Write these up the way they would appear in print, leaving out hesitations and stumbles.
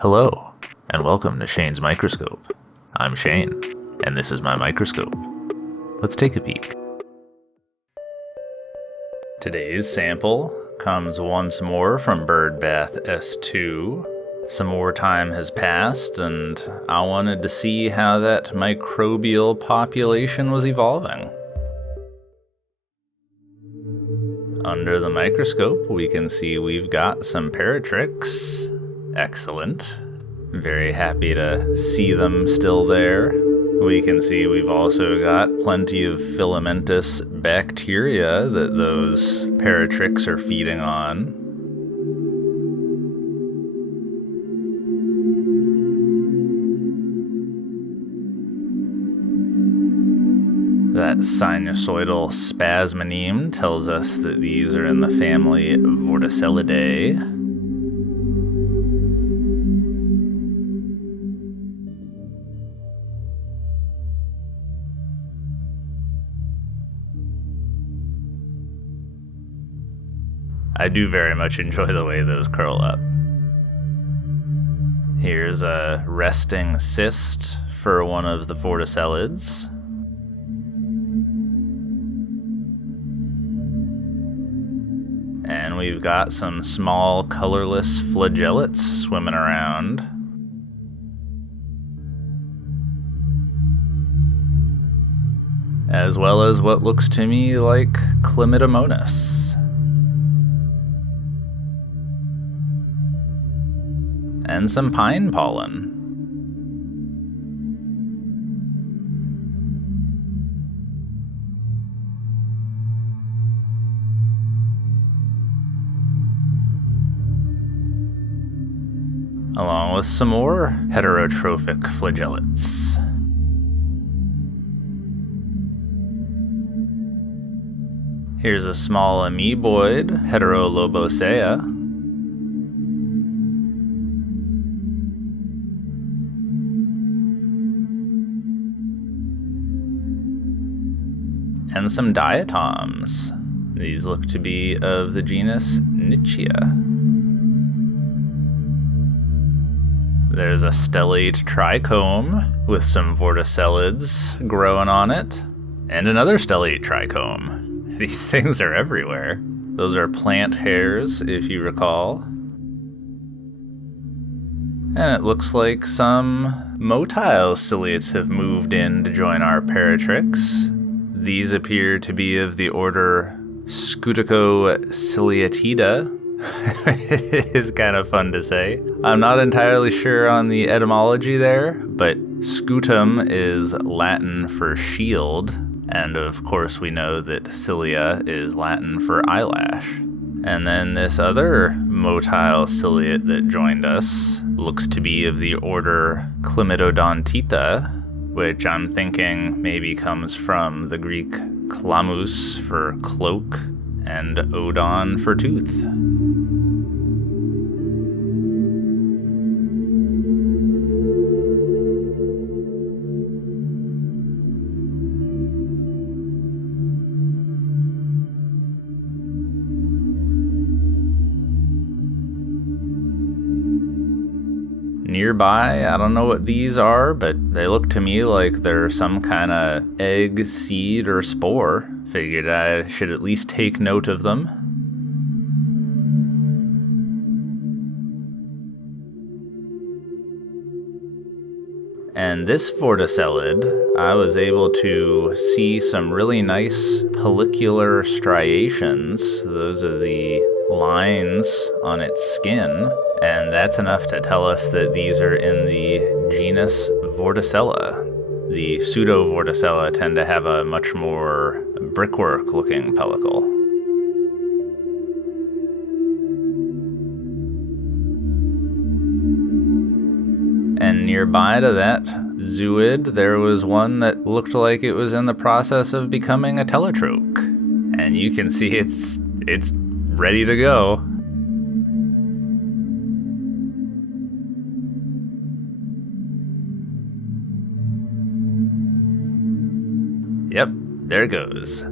Hello, and welcome to Shane's Microscope. I'm Shane, and this is my microscope. Let's take a peek. Today's sample comes once more from Birdbath S2. Some more time has passed, and I wanted to see how that microbial population was evolving. Under the microscope, we can see we've got some paratrix. Excellent. Very happy to see them still there. We can see we've also got plenty of filamentous bacteria that those paratrix are feeding on. That sinusoidal spasmoneme tells us that these are in the family Vorticelidae. I do very much enjoy the way those curl up. Here's a resting cyst for one of the Vorticelids. And we've got some small colorless flagellates swimming around. As well as what looks to me like Chlamydomonas. And some pine pollen. Along with some more heterotrophic flagellates. Here's a small amoeboid, Heterolobosea. And some diatoms. These look to be of the genus Nichia. There's a stellate trichome with some vorticelids growing on it, and another stellate trichome. These things are everywhere. Those are plant hairs, if you recall. And it looks like some motile ciliates have moved in to join our paratrix. These appear to be of the order Scuticociliatida. It is kind of fun to say. I'm not entirely sure on the etymology there, but scutum is Latin for shield, and of course we know that cilia is Latin for eyelash. And then this other motile ciliate that joined us looks to be of the order Chlamydodontita, which I'm thinking maybe comes from the Greek klamus for cloak and odon for tooth. Nearby, I don't know what these are, but they look to me like they're some kind of egg, seed, or spore. Figured I should at least take note of them. And this vorticelid, I was able to see some really nice pellicular striations. Those are the lines on its skin, and that's enough to tell us that these are in the genus Vorticella. The pseudo-Vorticella tend to have a much more brickwork-looking pellicle. And nearby to that zooid, there was one that looked like it was in the process of becoming a teletroch. And you can see it's ready to go. Yep, there it goes.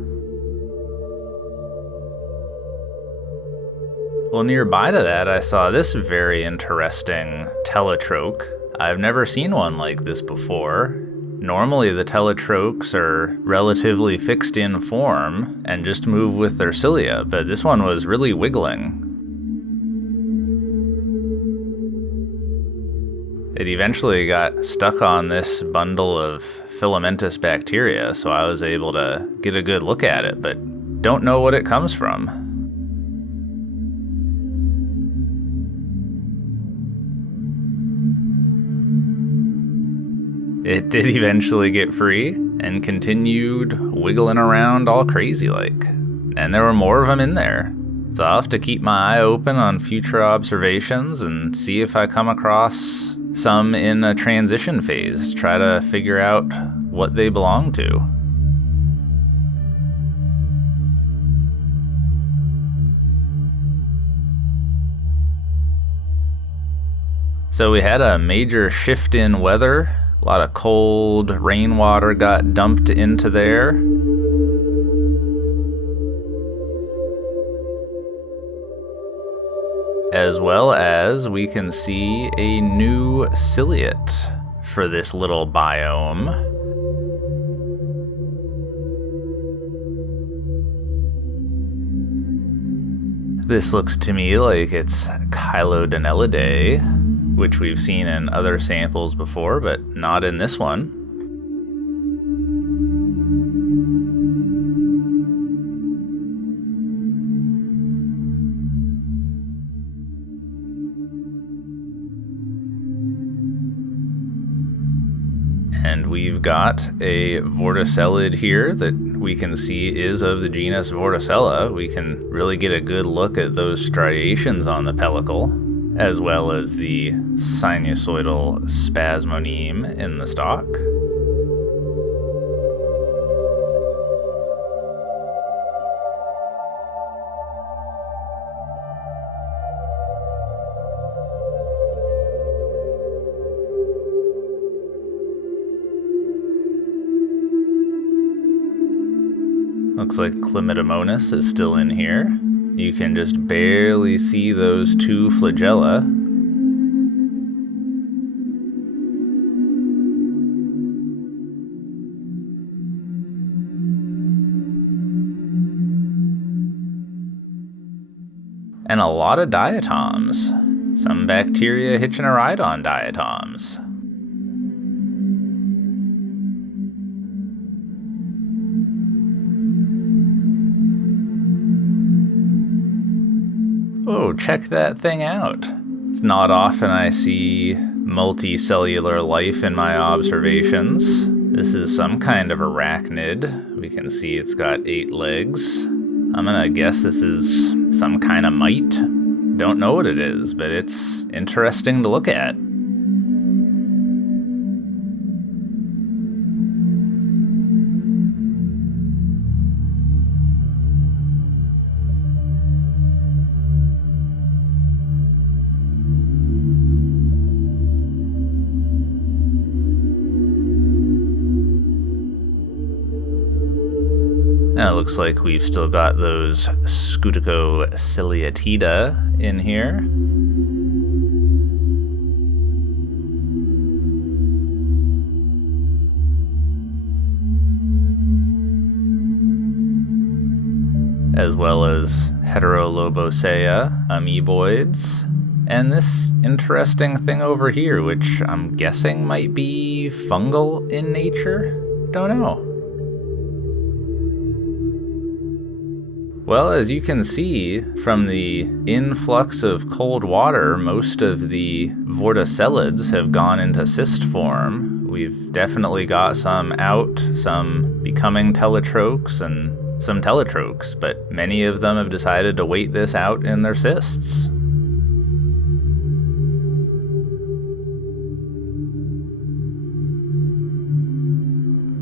Well, nearby to that, I saw this very interesting teletroch. I've never seen one like this before. Normally, the teletrochs are relatively fixed in form and just move with their cilia, but this one was really wiggling. It eventually got stuck on this bundle of filamentous bacteria, so I was able to get a good look at it, but don't know what it comes from. It did eventually get free and continued wiggling around all crazy like. And there were more of them in there. So I'll have to keep my eye open on future observations and see if I come across some in a transition phase, try to figure out what they belong to. So we had a major shift in weather. A lot of cold rainwater got dumped into there. As well as we can see a new ciliate for this little biome. This looks to me like it's Chilodonellidae, which we've seen in other samples before, but not in this one. And we've got a vorticellid here that we can see is of the genus Vorticella. We can really get a good look at those striations on the pellicle, as well as the sinusoidal spasmoneme in the stalk. Looks like Chlamydomonas is still in here. You can just barely see those two flagella. And a lot of diatoms. Some bacteria hitching a ride on diatoms. Oh, check that thing out. It's not often I see multicellular life in my observations. This is some kind of arachnid. We can see it's got 8 legs. I'm gonna guess this is some kind of mite. Don't know what it is, but it's interesting to look at. And it looks like we've still got those Scuticociliatida in here. As well as Heterolobosea amoeboids. And this interesting thing over here, which I'm guessing might be fungal in nature? Don't know. Well, as you can see from the influx of cold water, most of the vorticellids have gone into cyst form. We've definitely got some out, some becoming teletrochs, and some teletrochs, but many of them have decided to wait this out in their cysts.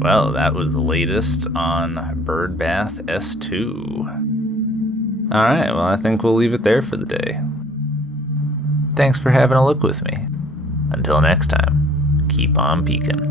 Well, that was the latest on Birdbath S2. Alright, well, I think we'll leave it there for the day. Thanks for having a look with me. Until next time, keep on peeking.